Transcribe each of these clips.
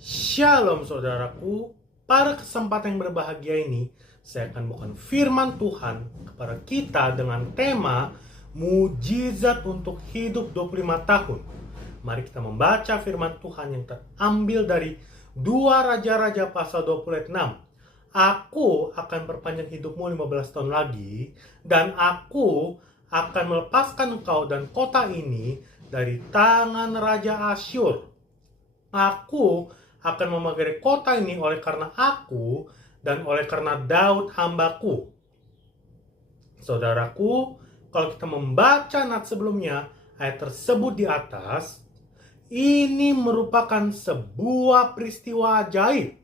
Shalom saudaraku, pada kesempatan yang berbahagia ini saya akan membawakan firman Tuhan kepada kita dengan tema mujizat untuk hidup 25 tahun. Mari kita membaca firman Tuhan yang terambil dari 2 Raja-Raja pasal 26. Aku akan perpanjang hidupmu 15 tahun lagi, dan aku akan melepaskan engkau dan kota ini dari tangan Raja Asyur. Aku akan memagari kota ini oleh karena aku dan oleh karena Daud hambaku. Saudaraku, kalau kita membaca nats sebelumnya, ayat tersebut di atas, ini merupakan sebuah peristiwa ajaib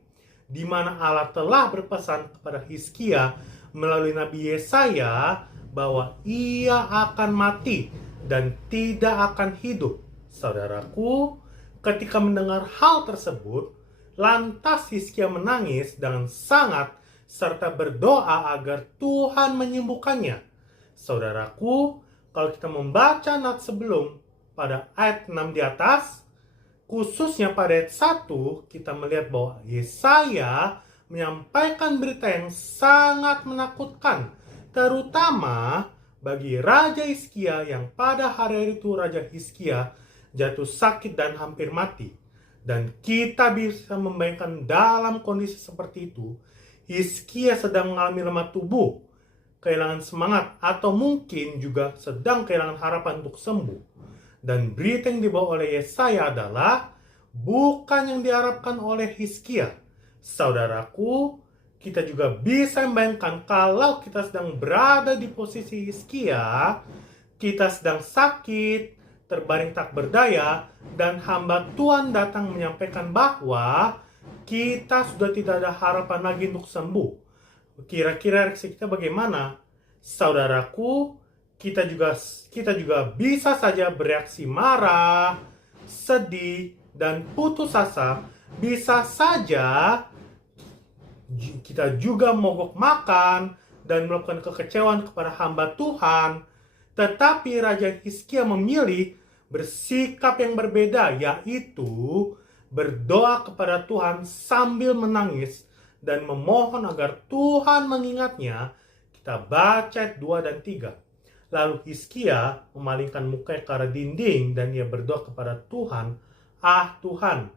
di mana Allah telah berpesan kepada Hizkia melalui Nabi Yesaya bahwa ia akan mati dan tidak akan hidup. Saudaraku, ketika mendengar hal tersebut, lantas Hizkia menangis dengan sangat serta berdoa agar Tuhan menyembuhkannya. Saudaraku, kalau kita membaca nats sebelum pada ayat 6 di atas, khususnya pada ayat 1, kita melihat bahwa Yesaya menyampaikan berita yang sangat menakutkan, terutama bagi Raja Hizkia yang pada hari itu Raja Hizkia jatuh sakit dan hampir mati. Dan kita bisa membayangkan dalam kondisi seperti itu, Hizkia sedang mengalami lemah tubuh, kehilangan semangat, atau mungkin juga sedang kehilangan harapan untuk sembuh. Dan berita yang dibawa oleh Yesaya adalah bukan yang diharapkan oleh Hizkia. Saudaraku, kita juga bisa membayangkan kalau kita sedang berada di posisi Hizkia, kita sedang sakit, terbaring tak berdaya, dan hamba Tuhan datang menyampaikan bahwa kita sudah tidak ada harapan lagi untuk sembuh. Kira-kira reaksi kita bagaimana? Saudaraku, kita juga bisa saja bereaksi marah, sedih, dan putus asa. Bisa saja kita juga mogok makan dan melakukan kekecewaan kepada hamba Tuhan. Tetapi Raja Hizkia memilih bersikap yang berbeda, yaitu berdoa kepada Tuhan sambil menangis dan memohon agar Tuhan mengingatnya. Kita baca ayat 2 dan 3. Lalu Hizkia memalingkan muka ke arah dinding dan ia berdoa kepada Tuhan, "Ah Tuhan,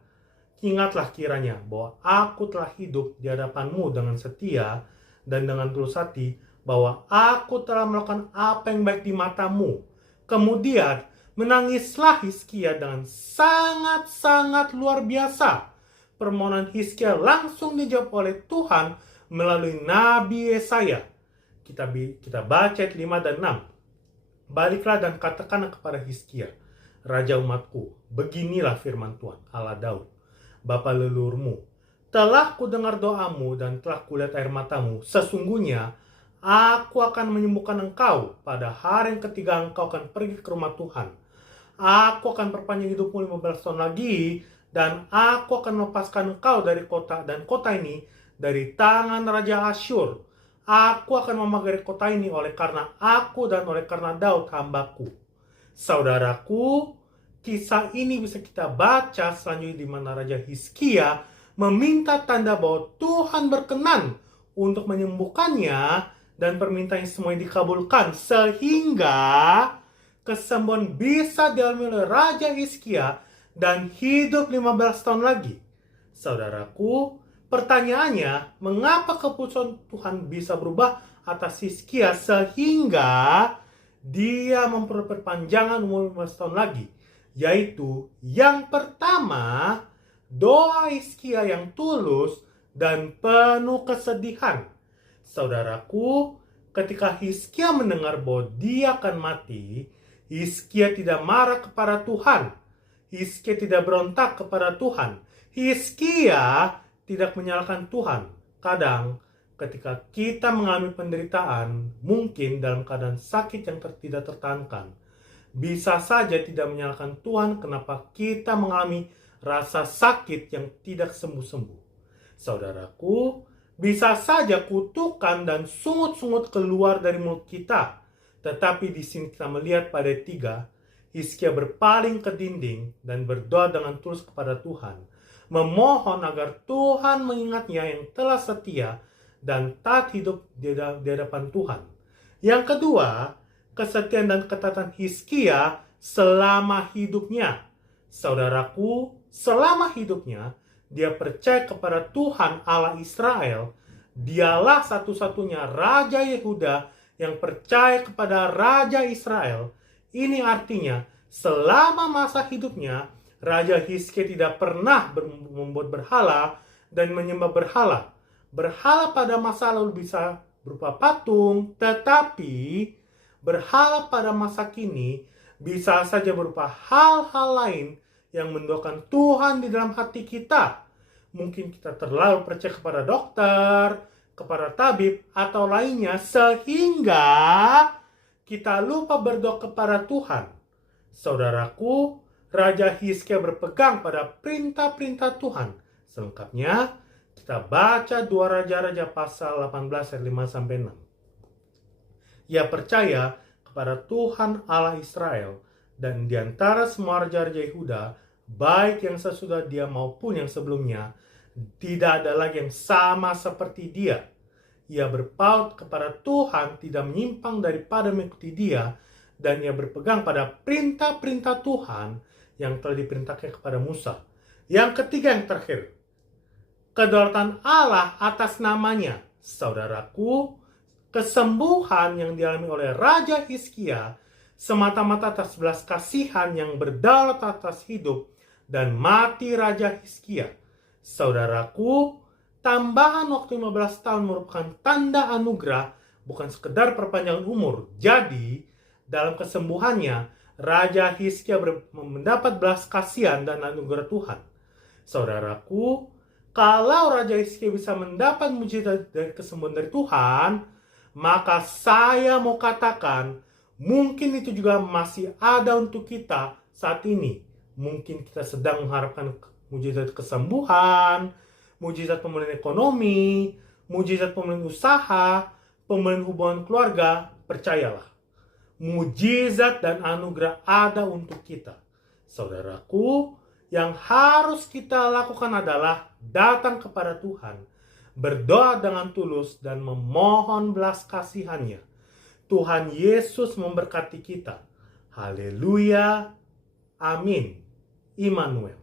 ingatlah kiranya bahwa aku telah hidup di hadapan-Mu dengan setia dan dengan tulus hati, bahwa aku telah melakukan apa yang baik di mata-Mu." Kemudian menangislah Hizkia dengan sangat-sangat luar biasa. Permohonan Hizkia langsung dijawab oleh Tuhan melalui Nabi Yesaya. Kita baca ayat 5 dan 6. "Baliklah dan katakanlah kepada Hizkia, Raja umatku, beginilah firman Tuhan, Allah Daud, bapa leluhurmu. Telah kudengar doamu dan telah kulihat air matamu. Sesungguhnya aku akan menyembuhkan engkau. Pada hari yang ketiga engkau akan pergi ke rumah Tuhan. Aku akan perpanjang hidupmu 15 tahun lagi, dan aku akan melepaskan engkau dari kota ini dari tangan Raja Asyur. Aku akan memagari kota ini oleh karena aku dan oleh karena Daud hambaku." Saudaraku, kisah ini bisa kita baca selanjutnya di mana Raja Hizkia meminta tanda bahwa Tuhan berkenan untuk menyembuhkannya dan permintaannya semuanya dikabulkan, sehingga kesembuhan bisa dialami oleh Raja Hizkia dan hidup 15 tahun lagi. Saudaraku, pertanyaannya, mengapa keputusan Tuhan bisa berubah atas Hizkia sehingga dia memperoleh perpanjangan umur 15 tahun lagi? Yaitu, yang pertama, doa Hizkia yang tulus dan penuh kesedihan. Saudaraku, ketika Hizkia mendengar bahwa dia akan mati, Hizkia tidak marah kepada Tuhan. Hizkia tidak berontak kepada Tuhan. Hizkia tidak menyalahkan Tuhan. Kadang ketika kita mengalami penderitaan, mungkin dalam keadaan sakit yang tidak tertahankan, bisa saja tidak menyalahkan Tuhan kenapa kita mengalami rasa sakit yang tidak sembuh-sembuh. Saudaraku, bisa saja kutukan dan sungut-sungut keluar dari mulut kita. Tetapi di sini kita melihat pada ayat 3, Hizkia berpaling ke dinding dan berdoa dengan tulus kepada Tuhan, memohon agar Tuhan mengingatnya yang telah setia dan taat hidup di hadapan Tuhan. Yang kedua, kesetiaan dan ketaatan Hizkia selama hidupnya. Saudaraku, selama hidupnya, dia percaya kepada Tuhan Allah Israel. Dialah satu-satunya Raja Yehuda yang percaya kepada Raja Israel. Ini artinya, selama masa hidupnya, Raja Hizkia tidak pernah membuat berhala dan menyembah berhala. Berhala pada masa lalu bisa berupa patung, tetapi berhala pada masa kini bisa saja berupa hal-hal lain yang mendoakan Tuhan di dalam hati kita. Mungkin kita terlalu percaya kepada dokter, kepada tabib, atau lainnya sehingga kita lupa berdoa kepada Tuhan. Saudaraku, Raja Hizkia berpegang pada perintah-perintah Tuhan. Selengkapnya, kita baca 2 Raja-Raja pasal 18 ayat 5-6. Ia percaya kepada Tuhan Allah Israel, dan di antara semua raja-raja Yehuda, baik yang sesudah dia maupun yang sebelumnya, tidak ada lagi yang sama seperti dia. Ia berpaut kepada Tuhan, tidak menyimpang daripada mengikuti dia, dan ia berpegang pada perintah-perintah Tuhan yang telah diperintahkan kepada Musa. Yang ketiga, yang terakhir, kedaulatan Allah atas namanya. Saudaraku, kesembuhan yang dialami oleh Raja Hizkia semata-mata atas belas kasihan yang berdaulat atas hidup dan mati Raja Hizkia. Saudaraku, tambahan waktu 15 tahun merupakan tanda anugerah, bukan sekedar perpanjangan umur. Jadi, dalam kesembuhannya, Raja Hizkia mendapat belas kasihan dan anugerah Tuhan. Saudaraku, kalau Raja Hizkia bisa mendapat mujizat dari kesembuhan dari Tuhan, maka saya mau katakan, mungkin itu juga masih ada untuk kita saat ini. Mungkin kita sedang mengharapkan mujizat kesembuhan, mujizat pemulihan ekonomi, mujizat pemulihan usaha, pemulihan hubungan keluarga. Percayalah, mujizat dan anugerah ada untuk kita. Saudaraku, yang harus kita lakukan adalah datang kepada Tuhan, berdoa dengan tulus dan memohon belas kasihannya. Tuhan Yesus memberkati kita. Haleluya. Amin. Immanuel.